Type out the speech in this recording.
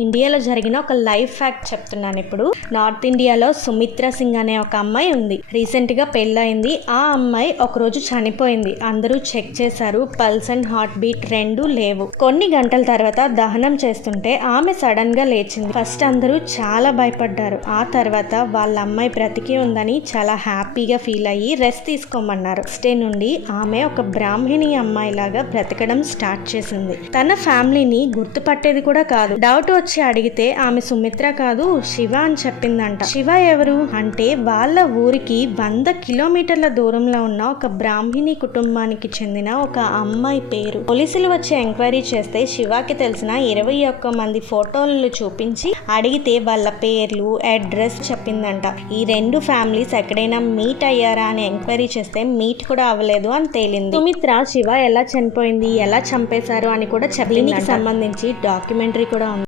ఇండియాలో జరిగిన ఒక లైవ్ ఫ్యాక్ట్ చెప్తున్నాను ఇప్పుడు. నార్త్ ఇండియాలో సుమిత్ర సింగ్ అనే ఒక అమ్మాయి ఉంది. రీసెంట్ గా పెళ్ళయింది. ఆ అమ్మాయి ఒకరోజు చనిపోయింది. అందరూ చెక్ చేశారు, పల్స్ అండ్ హార్ట్ బీట్ రెండూ లేవు. కొన్ని గంటల తర్వాత దహనం చేస్తుంటే ఆమె సడన్ గా లేచింది. ఫస్ట్ అందరూ చాలా భయపడ్డారు. ఆ తర్వాత వాళ్ళ అమ్మాయి బ్రతికి ఉందని చాలా హ్యాపీగా ఫీల్ అయ్యి రెస్ట్ తీసుకోమన్నారు. నెక్స్ట్ డే నుండి ఆమె ఒక బ్రాహ్మణి అమ్మాయి లాగా బ్రతకడం స్టార్ట్ చేసింది. తన ఫ్యామిలీని గుర్తుపట్టేది కూడా కాదు. డౌట్ వచ్చి అడిగితే ఆమె సుమిత్ర కాదు, శివ అని చెప్పిందంట. శివ ఎవరు అంటే వాళ్ళ ఊరికి 100 కిలోమీటర్ల దూరంలో ఉన్న ఒక బ్రాహ్మణి కుటుంబానికి చెందిన ఒక అమ్మాయి పేరు. పోలీసులు వచ్చి ఎంక్వైరీ చేస్తే శివకి తెలిసిన 21 మంది ఫోటోలను చూపించి అడిగితే వాళ్ళ పేర్లు, అడ్రస్ చెప్పిందంట. ఈ 2 ఫ్యామిలీస్ ఎక్కడైనా మీట్ అయ్యారా అని ఎంక్వైరీ చేస్తే మీట్ కూడా అవ్వలేదు అని తేలింది. సుమిత్ర శివ ఎలా చనిపోయింది, ఎలా చంపేశారు అని కూడా చెప్పింది. దీనికి సంబంధించి డాక్యుమెంటరీ కూడా ఉంది.